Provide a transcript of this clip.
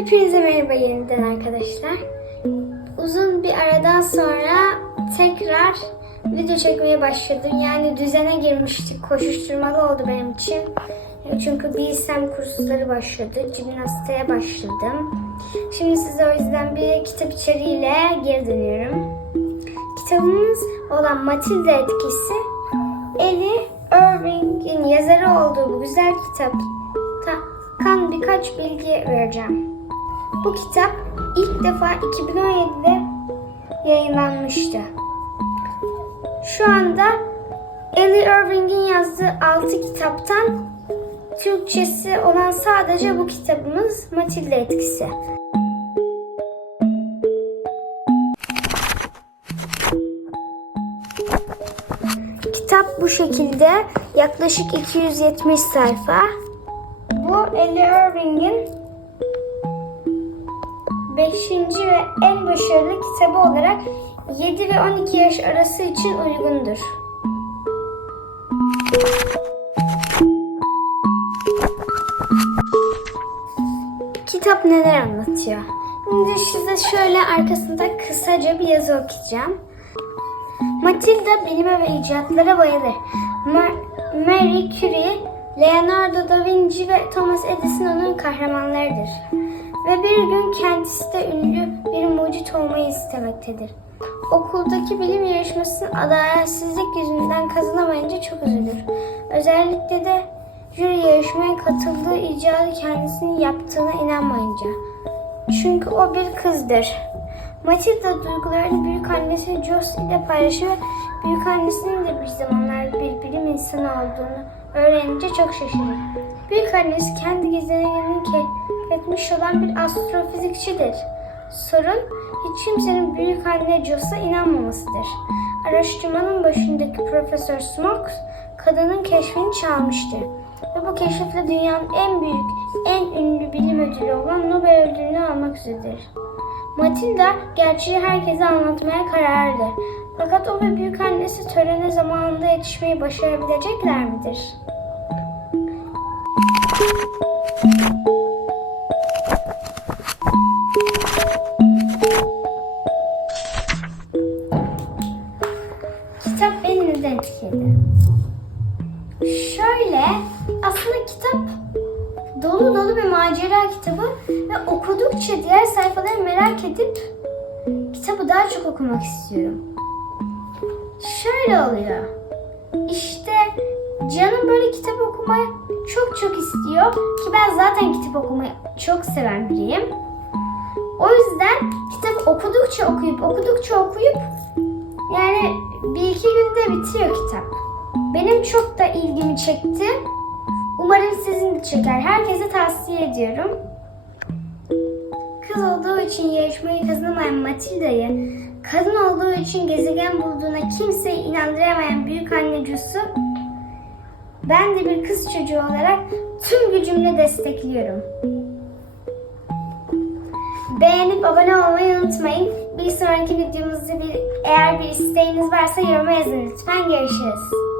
Hepinize merhaba yeniden arkadaşlar. Uzun bir aradan sonra tekrar video çekmeye başladım. Yani düzene girmiştik. Koşuşturmalı oldu benim için. Çünkü BSM kursları başladı. Jimnastiğe başladım. Şimdi size o yüzden bir kitap içeriğiyle geri dönüyorum. Kitabımız olan Matilda etkisi Ellie Irving'in yazarı olduğu bu güzel kitapta kan birkaç bilgi vereceğim. Bu kitap ilk defa 2017'de yayınlanmıştı. Şu anda Ellie Irving'in yazdığı 6 kitaptan Türkçesi olan sadece bu kitabımız Matilda etkisi. Kitap bu şekilde yaklaşık 270 sayfa. Bu Ellie Irving'in 5. ve en başarılı kitabı olarak 7 ve 12 yaş arası için uygundur. Kitap neler anlatıyor? Şimdi size şöyle arkasında kısaca bir yazı okuyacağım. Matilda bilime ve icatlara bayılır. Ma- Marie Curie, Leonardo da Vinci ve Thomas Edison onun kahramanlarıdır. Ve bir gün kendisi de ünlü bir mucit olmayı istemektedir. Okuldaki bilim yarışmasının adaletsizlik yüzünden kazanamayınca çok üzülür. Özellikle de jüri yarışmaya katıldığı icadı kendisinin yaptığına inanmayınca. Çünkü o bir kızdır. Matilda duygularını büyük annesi Joss ile paylaşır büyük annesinin de bir zamanlar bir bilim insanı olduğunu öğrenince çok şaşırır. Büyük annesi kendi gezegenini keşfetmiş olan bir astrofizikçidir. Sorun hiç kimsenin büyük anne Joss'a inanmamasıdır. Araştırmanın başındaki Profesör Smokes kadının keşfini çalmıştır. Ve bu keşifle dünyanın en büyük, en ünlü bilim ödülü olan Nobel ödülünü almak üzeredir. Matilda gerçeği herkese anlatmaya kararlıdır. Fakat o ve büyük annesi törene zamanında yetişmeyi başarabilecekler midir? Kitap etkiledi? Şöyle, aslında kitap dolu dolu bir macera kitabı ve okudukça diğer sayfaları merak edip kitabı daha çok okumak istiyorum. Şöyle oluyor. İşte canım böyle kitap okumayı çok çok istiyor ki ben zaten kitap okumayı çok seven biriyim. O yüzden kitap okudukça okuyup okudukça okuyup yani bir iki günde bitiyor kitap. Benim çok da ilgimi çekti. Umarım sizin de çeker. Herkese tavsiye ediyorum. Kız olduğu için yarışmayı kazanamayan Matilda'yı, kadın olduğu için gezegen bulduğuna kimseyi inandıramayan büyük anne ben de bir kız çocuğu olarak tüm gücümle destekliyorum. Beğenip abone olmayı unutmayın. Bir sonraki videomuzda bir eğer bir isteğiniz varsa yoruma yazın lütfen. Görüşürüz.